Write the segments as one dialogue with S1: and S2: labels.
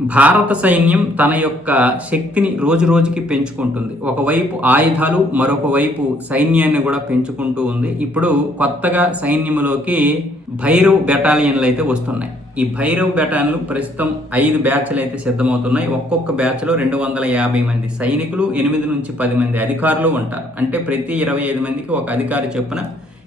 S1: భారత సైన్యం తన యొక్క శక్తిని రోజు రోజుకి పెంచుకుంటుంది. ఒకవైపు ఆయుధాలు మరొక వైపు సైన్యాన్ని కూడా పెంచుకుంటూ ఉంది. ఇప్పుడు కొత్తగా సైన్యంలోకి భైరవ్ బెటాలియన్లు అయితే వస్తున్నాయి. ఈ భైరవ్ బెటాలియన్లు ప్రస్తుతం ఐదు బ్యాచ్లు అయితే సిద్ధమవుతున్నాయి. ఒక్కొక్క బ్యాచ్లో రెండు వందల యాభై మంది సైనికులు ఎనిమిది నుంచి పది మంది అధికారులు ఉంటారు. అంటే ప్రతి ఇరవై ఐదు మందికి ఒక అధికారి చొప్పున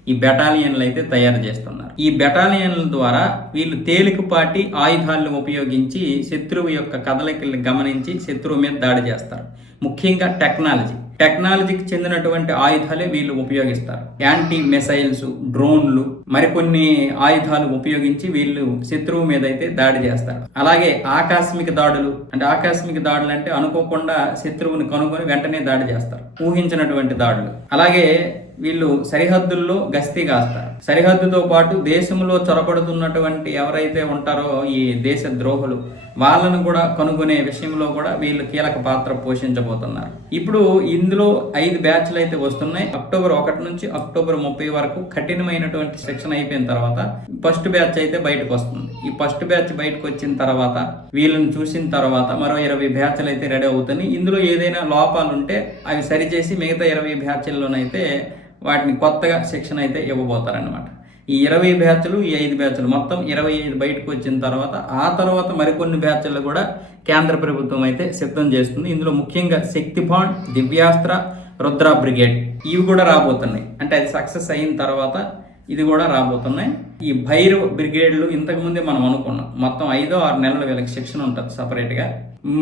S1: ఈ బెటాలియన్లు అయితే తయారు చేస్తున్నారు. ఈ బెటాలియన్ల ద్వారా వీళ్ళు తేలికపాటి ఆయుధాలను ఉపయోగించి శత్రువు యొక్క కదలికల్ని గమనించి శత్రువు మీద దాడి చేస్తారు. ముఖ్యంగా టెక్నాలజీ. టెక్నాలజీకి చెందినటువంటి ఆయుధాలే వీళ్ళు ఉపయోగిస్తారు. యాంటీ మిసైల్స్ డ్రోన్లు మరికొన్ని ఆయుధాలు ఉపయోగించి వీళ్ళు శత్రువు మీద అయితే దాడి చేస్తారు. అలాగే ఆకస్మిక దాడులు. అంటే ఆకస్మిక దాడులు అంటే అనుకోకుండా శత్రువుని కనుగొని వెంటనే దాడి చేస్తారు. ఊహించినటువంటి దాడులు. అలాగే వీళ్ళు సరిహద్దుల్లో గస్తీ కాస్తారు. సరిహద్దుతో పాటు దేశంలో చొరబడుతున్నటువంటి ఎవరైతే ఉంటారో ఈ దేశ ద్రోహులు వాళ్ళను కూడా కనుగొనే విషయంలో కూడా వీళ్ళు కీలక పాత్ర పోషించబోతున్నారు. ఇప్పుడు ఇందులో ఐదు బ్యాచ్లు అయితే వస్తున్నాయి. అక్టోబర్ ఒకటి నుంచి అక్టోబర్ ముప్పై వరకు కఠినమైనటువంటి శిక్షణ అయిపోయిన తర్వాత ఫస్ట్ బ్యాచ్ అయితే బయటకు వస్తుంది. ఈ ఫస్ట్ బ్యాచ్ బయటకు వచ్చిన తర్వాత వీళ్ళని చూసిన తర్వాత మరో ఇరవై బ్యాచ్లు అయితే రెడీ అవుతున్నాయి. ఇందులో ఏదైనా లోపాలు ఉంటే అవి సరిచేసి మిగతా ఇరవై బ్యాచ్ల్లోనైతే వాటిని కొత్తగా శిక్షణ అయితే ఇవ్వబోతారనమాట ఈ ఇరవై బ్యాచ్లు ఈ ఐదు బ్యాచ్లు మొత్తం ఇరవై ఐదు బయటకు వచ్చిన తర్వాత ఆ తర్వాత మరికొన్ని బ్యాచ్లు కూడా కేంద్ర ప్రభుత్వం అయితే సిద్ధం చేస్తుంది. ఇందులో ముఖ్యంగా శక్తిపాన్ దివ్యాస్త్ర రుద్ర బ్రిగేడ్ ఇవి కూడా రాబోతున్నాయి. అంటే అది సక్సెస్ అయిన తర్వాత ఇది కూడా రాబోతున్నాయి. ఈ భైరవ్ బ్రిగేడ్లు ఇంతకుముందే మనం అనుకున్నాం. మొత్తం ఐదో ఆరు నెలలు వీళ్ళకి శిక్షణ ఉంటుంది సపరేట్గా.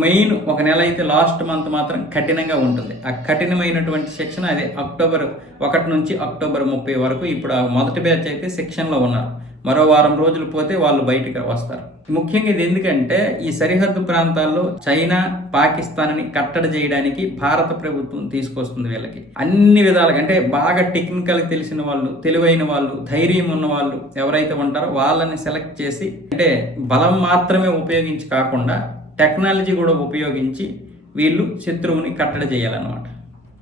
S1: మెయిన్ ఒక నెల అయితే లాస్ట్ మంత్ మాత్రం కఠినంగా ఉంటుంది. ఆ కఠినమైనటువంటి శిక్షణ అదే అక్టోబర్ ఒకటి నుంచి అక్టోబర్ ముప్పై వరకు ఇప్పుడు ఆ మొదటి బ్యాచ్ అయితే శిక్షణలో ఉన్నారు. మరో వారం రోజులు పోతే వాళ్ళు బయటికి వస్తారు. ముఖ్యంగా ఇది ఎందుకంటే ఈ సరిహద్దు ప్రాంతాల్లో చైనా పాకిస్తాన్ని కట్టడి చేయడానికి భారత ప్రభుత్వం తీసుకొస్తుంది వీళ్ళకి. అన్ని విధాలుగా అంటే బాగా టెక్నికల్ తెలిసిన వాళ్ళు తెలివైన వాళ్ళు ధైర్యం ఉన్న వాళ్ళు ఎవరైతే ఉంటారో వాళ్ళని సెలెక్ట్ చేసి అంటే బలం మాత్రమే ఉపయోగించి కాకుండా టెక్నాలజీ కూడా ఉపయోగించి వీళ్ళు శత్రువుని కట్టడి చేయాలన్నమాట.